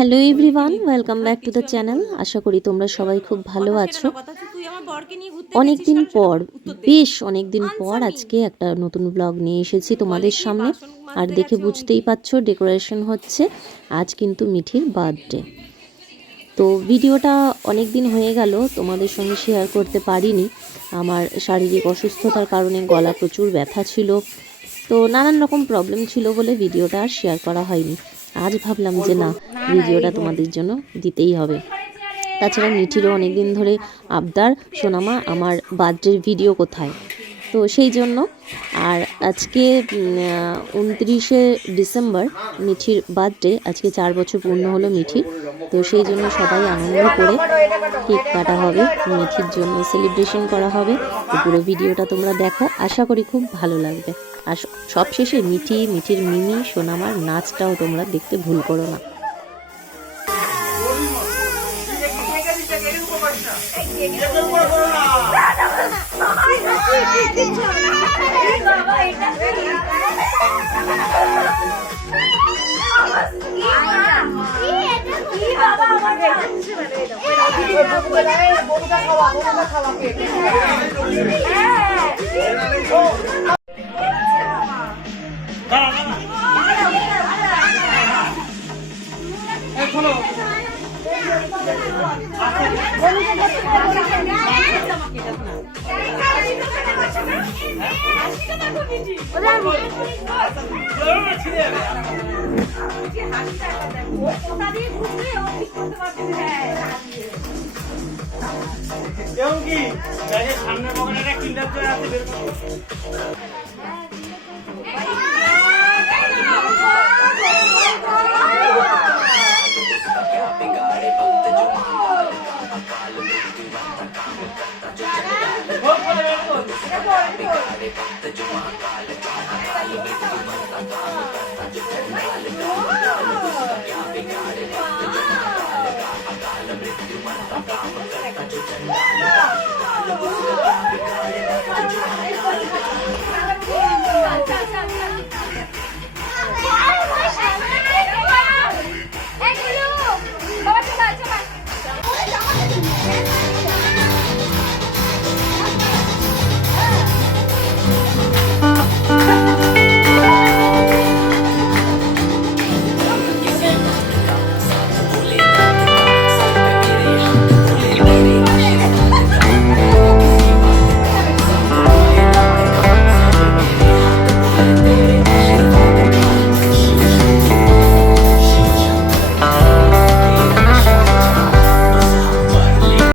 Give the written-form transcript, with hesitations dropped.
Hello everyone, welcome back to the channel. আশা করি তোমরা সবাই খুব ভালো আছো। বেশ অনেকদিন পর আজকে একটা নতুন ব্লগ নিয়ে এসেছি তোমাদের সামনে। আর দেখে বুঝতেই পারছো ডেকোরেশন হচ্ছে। আজ কিন্তু মিঠির বার্থডে। তো ভিডিওটা অনেক দিন হয়ে গেল তোমাদের সঙ্গে শেয়ার করতে পারিনি। আমার শারীরিক অসুস্থতার কারণে গলা প্রচুর ব্যথা ছিল, তো নানান রকম প্রবলেম ছিল বলে ভিডিওটা আর শেয়ার করা হয়নি। আজ ভাবলাম যে না, ভিডিওটা তোমাদের জন্য দিতেই হবে। তাছাড়া মিঠিরও অনেকদিন ধরে আবদার, সোনামা আমার বার্থডের ভিডিও কোথায়, তো সেই জন্য। আর আজকে 29শে ডিসেম্বর মিঠির বার্থডে। আজকে 4 বছর পূর্ণ হলো মিঠির, তো সেই জন্য সবাই আনন্দ করে কেক কাটা হবে, মিঠির জন্য সেলিব্রেশন করা হবে। তো পুরো ভিডিওটা তোমরা দেখো, আশা করি খুব ভালো লাগবে। আর সবশেষে মিঠির মিমি সোনামার নাচটাও তোমরা দেখতে ভুল করো না। সামনে